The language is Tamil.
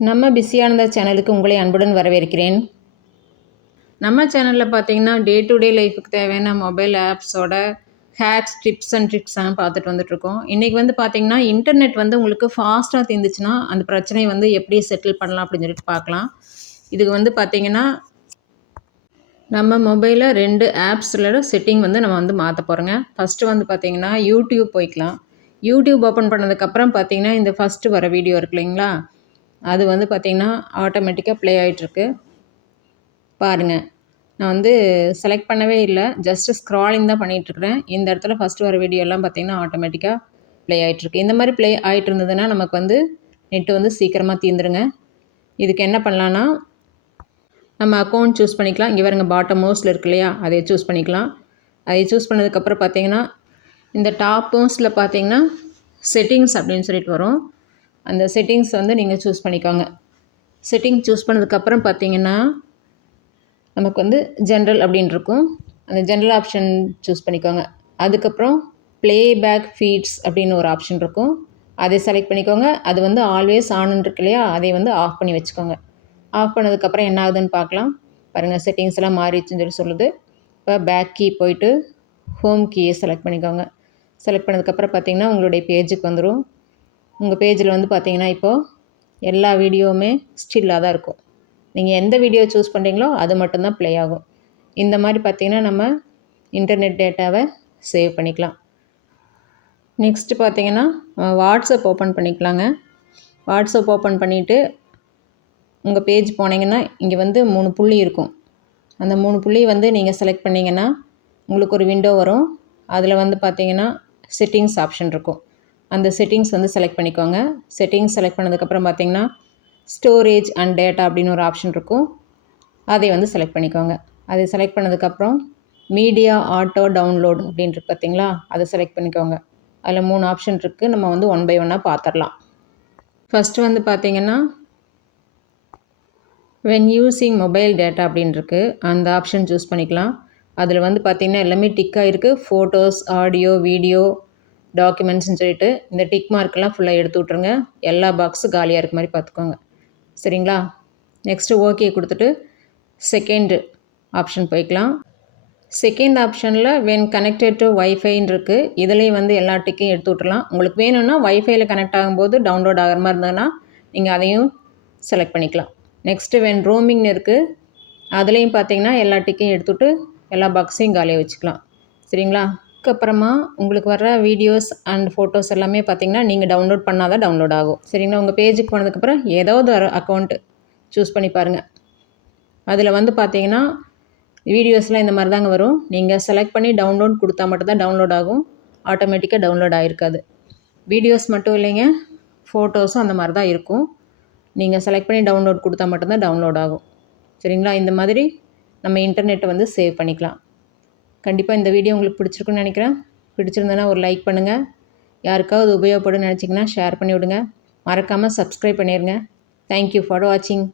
நம்ம பிஸியானந்த சேனலுக்கு உங்களை அன்புடன் வரவேற்கிறேன். நம்ம சேனலில் பார்த்தீங்கன்னா டே டு டே லைஃபுக்கு தேவையான மொபைல் ஆப்ஸோட ஹேக்ஸ், டிப்ஸ் அண்ட் ட்ரிக்ஸ் எல்லாம் பார்த்துட்டு வந்துட்டுருக்கோம். இன்றைக்கி வந்து பார்த்திங்கன்னா இன்டர்நெட் வந்து உங்களுக்கு ஃபாஸ்ட்டாக தீர்ந்துச்சுன்னா அந்த பிரச்சனையை வந்து எப்படி செட்டில் பண்ணலாம் அப்படின்னு சொல்லிட்டு பார்க்கலாம். இதுக்கு வந்து பார்த்திங்கன்னா நம்ம மொபைலில் 2 ஆப்ஸில் செட்டிங் வந்து நம்ம வந்து மாற்ற போகிறோங்க. ஃபஸ்ட்டு வந்து பார்த்திங்கன்னா யூடியூப் போய்க்கலாம். யூடியூப் ஓப்பன் பண்ணதுக்கப்புறம் பார்த்திங்கன்னா இந்த ஃபஸ்ட்டு வர வீடியோ இருக்கு இல்லைங்களா, அது வந்து பார்த்திங்கன்னா ஆட்டோமேட்டிக்காக ப்ளே ஆகிட்டுருக்கு பாருங்கள். நான் வந்து செலக்ட் பண்ணவே இல்லை, ஜஸ்ட்டு ஸ்க்ராலிங் தான் பண்ணிகிட்ருக்குறேன். இந்த இடத்துல ஃபஸ்ட்டு வர வீடியோலாம் பார்த்திங்கன்னா ஆட்டோமேட்டிக்காக ப்ளே ஆகிட்டுருக்கு. இந்த மாதிரி ப்ளே ஆகிட்டு இருந்ததுன்னா நமக்கு வந்து நெட்டு வந்து சீக்கிரமாக தீர்ந்துருங்க. இதுக்கு என்ன பண்ணலான்னா, நம்ம அக்கௌண்ட் சூஸ் பண்ணிக்கலாம். இங்கே பாருங்க பாட்டம் மோஸ்ட்டில் இருக்கு இல்லையா, அதை சூஸ் பண்ணிக்கலாம். அதை சூஸ் பண்ணதுக்கப்புறம் பார்த்திங்கன்னா இந்த டாப் மோஸ்ட்டில் பார்த்திங்கன்னா செட்டிங்ஸ் அப்படின்னு சொல்லிட்டு வரும். அந்த செட்டிங்ஸ் வந்து நீங்கள் சூஸ் பண்ணிக்கோங்க. செட்டிங் சூஸ் பண்ணதுக்கப்புறம் பார்த்திங்கன்னா நமக்கு வந்து ஜென்ரல் அப்படின்னு இருக்கும். அந்த ஜென்ரல் ஆப்ஷன் சூஸ் பண்ணிக்கோங்க. அதுக்கப்புறம் ப்ளேபேக் ஃபீட்ஸ் அப்படின்னு ஒரு ஆப்ஷன் இருக்கும், அதை செலக்ட் பண்ணிக்கோங்க. அது வந்து ஆல்வேஸ் ஆன்னு இருக்கு இல்லையா, அதை வந்து ஆஃப் பண்ணி வச்சுக்கோங்க. ஆஃப் பண்ணதுக்கப்புறம் என்ன ஆகுதுன்னு பார்க்கலாம். பாருங்கள், செட்டிங்ஸ் எல்லாம் மாறிடுச்சுன்னு சொல்லி சொல்லுது. இப்போ பேக் கீ போயிட்டு ஹோம் கீயை செலக்ட் பண்ணிக்கோங்க. செலக்ட் பண்ணதுக்கப்புறம் பார்த்திங்கன்னா உங்களுடைய பேஜுக்கு வந்துடும். உங்கள் பேஜில் வந்து பார்த்திங்கன்னா இப்போது எல்லா வீடியோவுமே ஸ்டில்லாக தான் இருக்கும். நீங்கள் எந்த வீடியோ சூஸ் பண்ணுறீங்களோ அது மட்டும்தான் ப்ளே ஆகும். இந்த மாதிரி பார்த்திங்கன்னா நம்ம இன்டர்நெட் டேட்டாவை சேவ் பண்ணிக்கலாம். நெக்ஸ்ட்டு பார்த்திங்கன்னா வாட்ஸ்அப் ஓப்பன் பண்ணிக்கலாங்க. வாட்ஸ்அப் ஓப்பன் பண்ணிவிட்டு உங்கள் பேஜ் போனீங்கன்னா இங்கே வந்து 3 புள்ளி இருக்கும். அந்த 3 புள்ளி வந்து நீங்கள் செலக்ட் பண்ணிங்கன்னா உங்களுக்கு ஒரு விண்டோ வரும். அதில் வந்து பார்த்திங்கன்னா செட்டிங்ஸ் ஆப்ஷன் இருக்கும். அந்த செட்டிங்ஸ் வந்து செலக்ட் பண்ணிக்கோங்க. செட்டிங்ஸ் செலக்ட் பண்ணதுக்கப்புறம் பார்த்திங்கன்னா ஸ்டோரேஜ் அண்ட் டேட்டா அப்படின்னு ஒரு ஆப்ஷன் இருக்கும், அதை வந்து செலக்ட் பண்ணிக்கோங்க. அதை செலக்ட் பண்ணதுக்கப்புறம் மீடியா ஆட்டோ டவுன்லோட் அப்படின்ட்டு பார்த்திங்களா, அதை செலக்ட் பண்ணிக்கோங்க. அதில் 3 ஆப்ஷன் இருக்குது. நம்ம வந்து 1 பை 1 பார்த்துடலாம். ஃபஸ்ட்டு வந்து பார்த்திங்கன்னா வென் யூஸிங் மொபைல் டேட்டா அப்படின்னு இருக்குது, அந்த ஆப்ஷன் சூஸ் பண்ணிக்கலாம். அதில் வந்து பார்த்திங்கன்னா எல்லாமே டிக்காக இருக்குது. ஃபோட்டோஸ், ஆடியோ, வீடியோ, டாக்குமெண்ட்ஸ்னு சொல்லிட்டு இந்த டிக் மார்க்கெலாம் ஃபுல்லாக எடுத்து விட்ருங்க. எல்லா பாக்ஸும் காலியாக இருக்க மாதிரி பார்த்துக்கோங்க. சரிங்களா? நெக்ஸ்ட்டு ஓகே கொடுத்துட்டு செகண்ட் ஆப்ஷன் போய்க்கலாம். செகண்ட் ஆப்ஷனில் வென் கனெக்டட் டு வைஃபைன்னு இருக்குது. இதுலேயும் வந்து எல்லா டிக்கையும் எடுத்து விட்றலாம். உங்களுக்கு வேணும்னா வைஃபைல கனெக்ட் ஆகும்போது டவுன்லோட் ஆகிற மாதிரி இருந்ததுன்னா நீங்கள் அதையும் செலக்ட் பண்ணிக்கலாம். நெக்ஸ்ட்டு வென் ரோமிங்னு இருக்குது. அதுலேயும் பார்த்திங்கன்னா எல்லா டிக்கையும் எடுத்துவிட்டு எல்லா பாக்ஸையும் காலியாக வச்சுக்கலாம். சரிங்களா? அதுக்கப்புறமா உங்களுக்கு வர்ற வீடியோஸ் அண்ட் ஃபோட்டோஸ் எல்லாமே பார்த்திங்கன்னா நீங்கள் டவுன்லோட் பண்ணால் தான் டவுன்லோட் ஆகும். சரிங்களா? உங்கள் பேஜுக்கு போனதுக்கப்புறம் ஏதாவது ஒரு அக்கௌண்ட்டு சூஸ் பண்ணி பாருங்கள். அதில் வந்து பார்த்திங்கன்னா வீடியோஸ்லாம் இந்த மாதிரி தாங்க வரும். நீங்கள் செலக்ட் பண்ணி டவுன்லோட் கொடுத்தா மட்டும்தான் டவுன்லோட் ஆகும். ஆட்டோமேட்டிக்காக டவுன்லோட் ஆகிருக்காது. வீடியோஸ் மட்டும் இல்லைங்க, ஃபோட்டோஸும் அந்த மாதிரி தான் இருக்கும். நீங்கள் செலக்ட் பண்ணி டவுன்லோட் கொடுத்தா மட்டும்தான் டவுன்லோட் ஆகும். சரிங்களா? இந்த மாதிரி நம்ம இன்டர்நெட்டை வந்து சேவ் பண்ணிக்கலாம். கண்டிப்பாக இந்த வீடியோ உங்களுக்கு பிடிச்சிருக்குன்னு நினைக்கிறேன். பிடிச்சிருந்ததுன்னா ஒரு லைக் பண்ணுங்கள். யாருக்காவது உபயோகப்படுன்னு நினச்சிங்கன்னா ஷேர் பண்ணி விடுங்க. மறக்காமல் சப்ஸ்கிரைப் பண்ணிடுங்க. தேங்க்யூ ஃபார் வாட்சிங்.